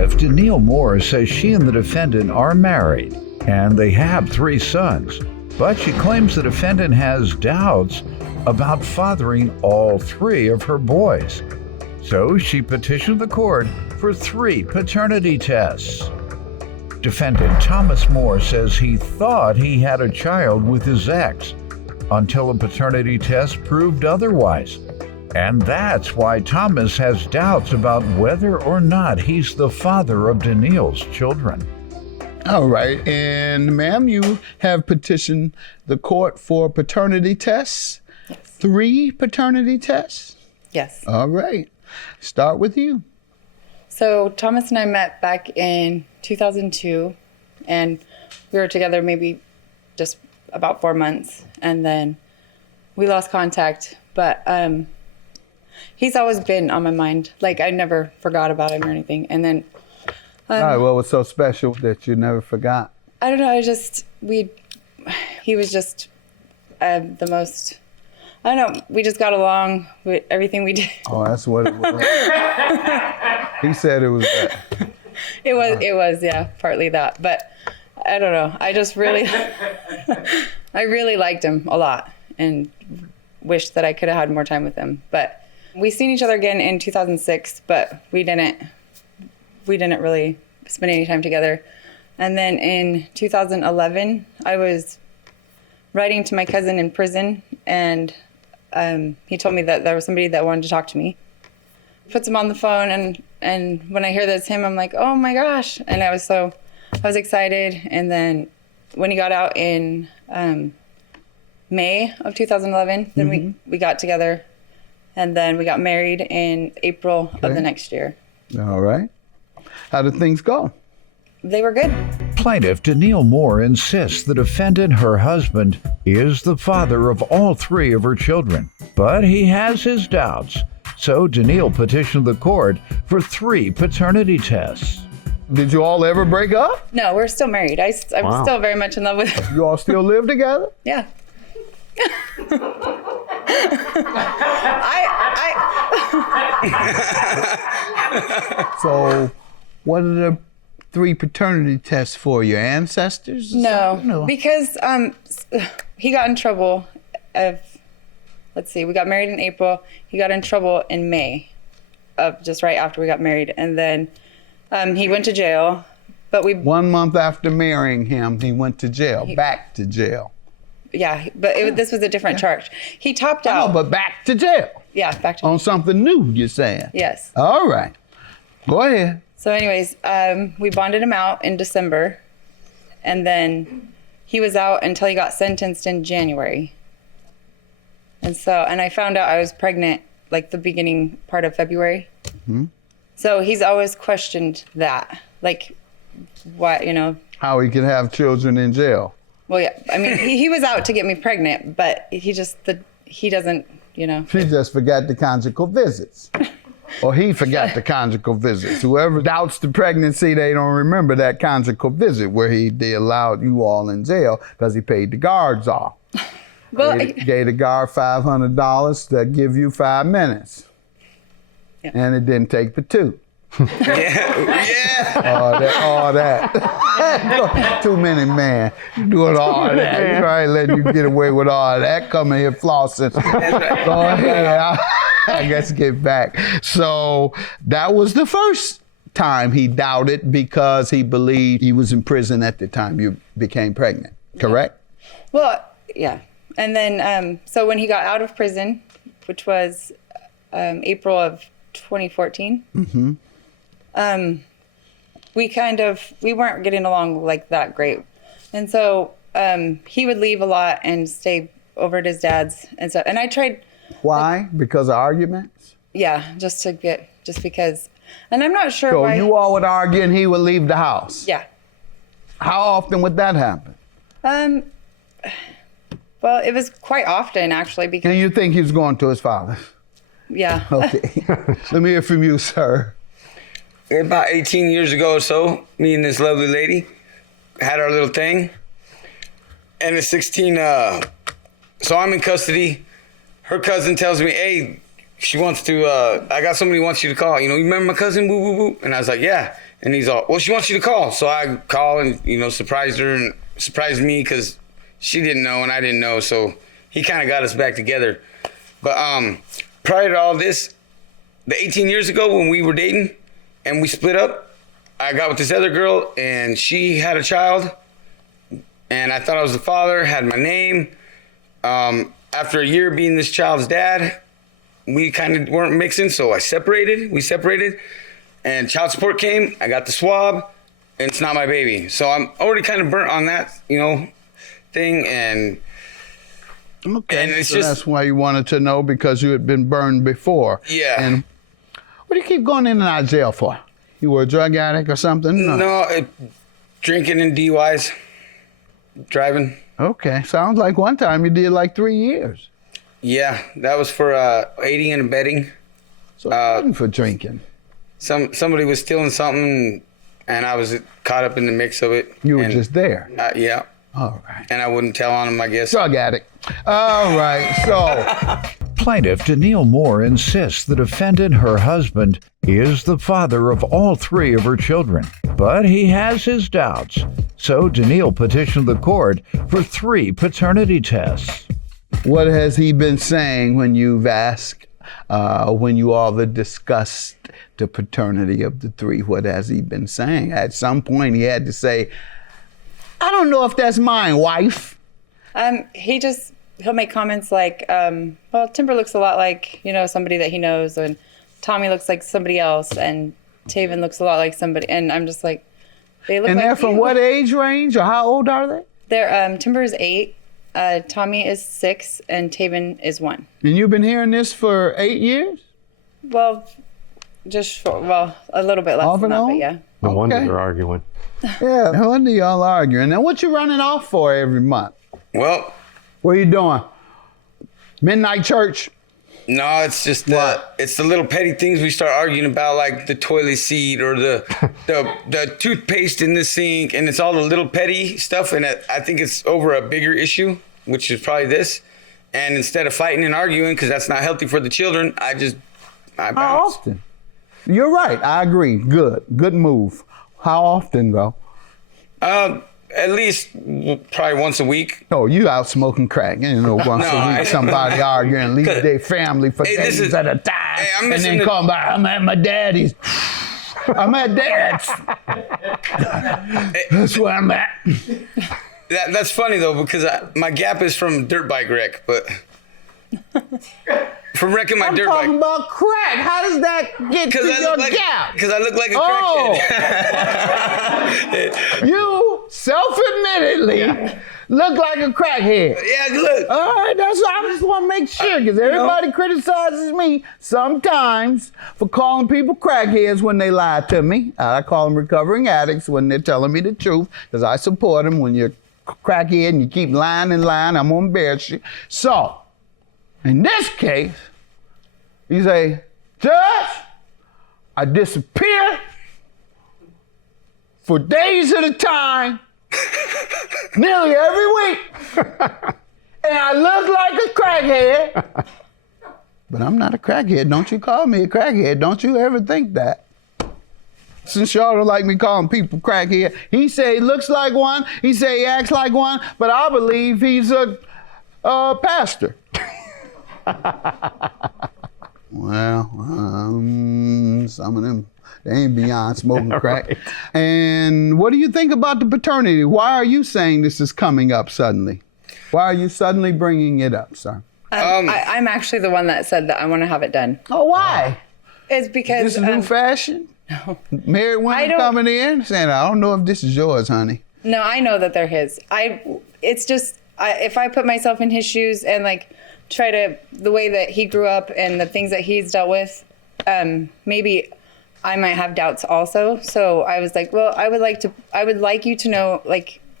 Plaintiff Danielle Moore says she and the defendant are married and they have 3 sons, but she claims the defendant has doubts about fathering all 3 of her boys. So she petitioned the court for 3 paternity tests. Defendant Thomas Moore says he thought he had a child with his ex until a paternity test proved otherwise. And that's why Thomas has doubts about whether or not he's the father of Danielle's children. All right, and ma'am, you have petitioned the court for paternity tests? Yes. 3 paternity tests? Yes. All right, start with you. So Thomas and I met back in 2002, and we were together maybe just about 4 months, and then we lost contact, but he's always been on my mind. Like, I never forgot about him or anything. And then All right, what was so special that you never forgot? I don't know, he was just the most, I don't know, we just got along with everything we did. Oh, that's what it was. He said it was that. It was, yeah, partly that. But I don't know, I just really, I really liked him a lot and wished that I could have had more time with him. But we seen each other again in 2006, but we didn't really spend any time together. And then in 2011, I was writing to my cousin in prison, and he told me that there was somebody that wanted to talk to me. Puts him on the phone, and when I hear that it's him, I'm like, oh my gosh. And I was excited. And then when he got out in May of 2011, then we got together, and then we got married in April of the next year. All right. How did things go? They were good. Plaintiff Danielle Moore insists the defendant, her husband, is the father of all 3 of her children, but he has his doubts. So Danielle petitioned the court for 3 paternity tests. Did you all ever break up? No, we're still married. I'm still very much in love with him. You all still live together? Yeah. So, what are the 3 paternity tests for? Your ancestors? No, because he got in trouble. Let's see, we got married in April. He got in trouble in May, just right after we got married, and then he went to jail. But 1 month after marrying him, he went to jail, back to jail. Yeah, but this was a different charge. He topped out. Oh, but back to jail. Yeah, back to jail. On something new, you're saying? Yes. All right. Go ahead. So anyways, we bonded him out in December, and then he was out until he got sentenced in January. And I found out I was pregnant like the beginning part of February. Mm-hmm. So he's always questioned that, like, what, How he could have children in jail. Well, yeah, I mean, he was out to get me pregnant, but he doesn't, She just forgot the conjugal visits. Or he forgot the conjugal visits. Whoever doubts the pregnancy, they don't remember that conjugal visit where they allowed you all in jail because he paid the guards off. Well, gave the guard $500 to give you 5 minutes. Yeah. And it didn't take but 2. Yeah. All that. Too many, man. You doing all that. You trying to let you get away with all that. Come in here flossing. Go ahead. I guess get back. So that was the first time he doubted because he believed he was in prison at the time you became pregnant. Correct? Well, yeah. And then, so when he got out of prison, which was April of 2014, we weren't getting along like that great. And so he would leave a lot and stay over at his dad's and stuff. And I tried. Why? Because of arguments? Yeah, just because. And I'm not sure why. So you all would argue and he would leave the house? Yeah. How often would that happen? Well, it was quite often, actually. Because. And you think he was going to his father? Yeah. Okay. Let me hear from you, sir. About 18 years ago or so, me and this lovely lady had our little thing. And at 16, so I'm in custody. Her cousin tells me, hey, she wants to, I got somebody who wants you to call. You remember my cousin, woo, woo, woo? And I was like, yeah. And he's all, well, she wants you to call. So I call and, surprised her and surprised me because she didn't know and I didn't know. So he kind of got us back together. But prior to all this, the 18 years ago when we were dating and we split up, I got with this other girl and she had a child. And I thought I was the father, had my name. After a year being this child's dad, we kind of weren't mixing, so we separated, and child support came, I got the swab, and it's not my baby. So I'm already kind of burnt on that, thing, and Okay, and it's so just, that's why you wanted to know, because you had been burned before. Yeah. And what do you keep going in and out of jail for? You were a drug addict or something? no, drinking and DUIs, driving. Okay, sounds like one time you did like 3 years. Yeah, that was for aiding and abetting. So it wasn't for drinking. Somebody was stealing something, and I was caught up in the mix of it. You were and, just there. Yeah. All right. And I wouldn't tell on him, I guess. Drug addict. All right, so Plaintiff Danielle Moore insists the defendant, her husband, is the father of all 3 of her children, but he has his doubts. So Danielle petitioned the court for 3 paternity tests. what has he been saying when you've asked, when you all have discussed the paternity of the 3? What has he been saying? At some point he had to say, I don't know if that's mine, wife. He'll make comments like, well, Timber looks a lot like, somebody that he knows, and Tommy looks like somebody else, and Taven looks a lot like somebody, and I'm just like, they look And like they're from you. what age range, or how old are they? They're, Timber is 8, Tommy is 6, and Taven is 1. And you've been hearing this for 8 years? Well, a little bit less Off than and that, on? but yeah. No wonder Okay. they're arguing. Yeah, no wonder y'all arguing. Now what you running off for every month? Well, What you doing? Midnight church? no, it's just What? it's the little petty things we start arguing about, like the toilet seat or the toothpaste in the sink, and it's all the little petty stuff. And I think it's over a bigger issue, which is probably this. And instead of fighting and arguing, because that's not healthy for the children, I How bounce. often? You're right. I agree. Good move. How often, though? At least probably once a week. Oh, you out smoking crack. Once No, a week somebody arguing, leave 'Cause- their family for Hey, this days is- at a time. Hey, I'm and missing then the- come back, I'm at my daddy's. I'm at dad's. That's where I'm at. That's funny though, because my gap is from dirt bike wreck, but from wrecking my I'm dirt talking bike. about crack. How does that get to your gap? Because I look like a Oh. crackhead. You self-admittedly look like a crackhead. Yeah, look. All right, that's what I just want to make sure, because everybody criticizes me sometimes for calling people crackheads when they lie to me. I call them recovering addicts when they're telling me the truth, because I support them. When you're crackhead and you keep lying and lying, I'm gonna embarrass you. So, in this case, you say, Judge, I disappear for days at a time, nearly every week, and I look like a crackhead. But I'm not a crackhead. Don't you call me a crackhead. Don't you ever think that. Since y'all don't like me calling people crackhead, he say he looks like one, he say he acts like one, but I believe he's a pastor. Well, some of them, they ain't beyond smoking crack. Right. And what do you think about the paternity? Why are you saying this is coming up suddenly? Why are you suddenly bringing it up, sir? I'm actually the one that said that I want to have it done. Oh, why? It's because This is new fashion? No. Married I women don't- coming in saying, I don't know if this is yours, honey. No, I know that they're his. It's just if I put myself in his shoes and try to the way that he grew up and the things that he's dealt with, maybe I might have doubts also. So I was like, well, I would like you to know,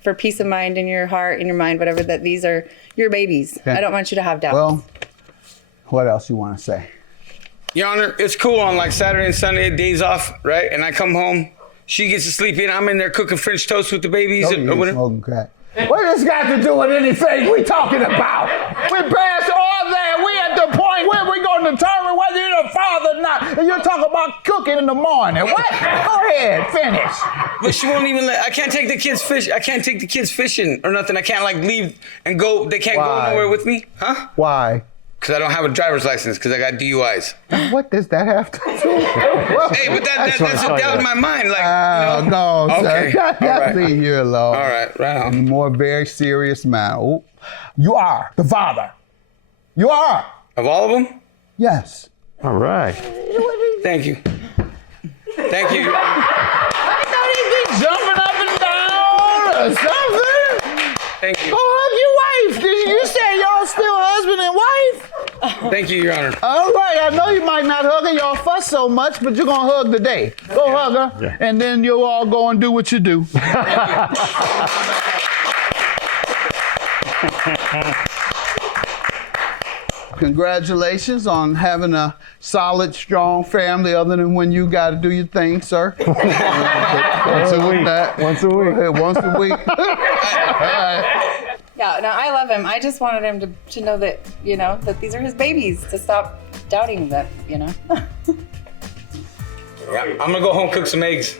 for peace of mind in your heart, in your mind, whatever, that these are your babies. Okay. I don't want you to have doubts. Well, what else you want to say? Your Honor, it's cool on Saturday and Sunday, days off, right? And I come home, she gets to sleep in, I'm in there cooking French toast with the babies. Oh, or you whatever. smoking crack. What this got to do with anything we talking about? We passed all that. We at the point when we going to determine whether you're the father or not. And you're talking about cooking in the morning. What? Go ahead, finish. But she won't even let. I can't take the kids fish. I can't take the kids fishing or nothing. I can't like leave and go. They can't Why? go nowhere with me, huh? Why? Because I don't have a driver's license. Because I got DUIs. What does that have to do? Hey, but that was my mind. Like, No, Okay. sir. All right. Leave you alone. All right, right on. More very serious matter. Oh, you are the father. You are. Of all of them? Yes. All right. Thank you. Thank you. I thought he'd be jumping up and down or something. Thank Go you. hug your wife. Did you say y'all still husband and wife? Thank you, Your Honor. All right, I know you might not hug her, y'all fuss so much, but you're gonna hug today. Go hug her, and then you'll all go and do what you do. Congratulations on having a solid, strong family other than when you got to do your thing, sir. Once a week. Once a week. Go ahead, once a week. Yeah, no, I love him. I just wanted him to know that, that these are his babies, to stop doubting that, Yeah, I'm gonna go home cook some eggs.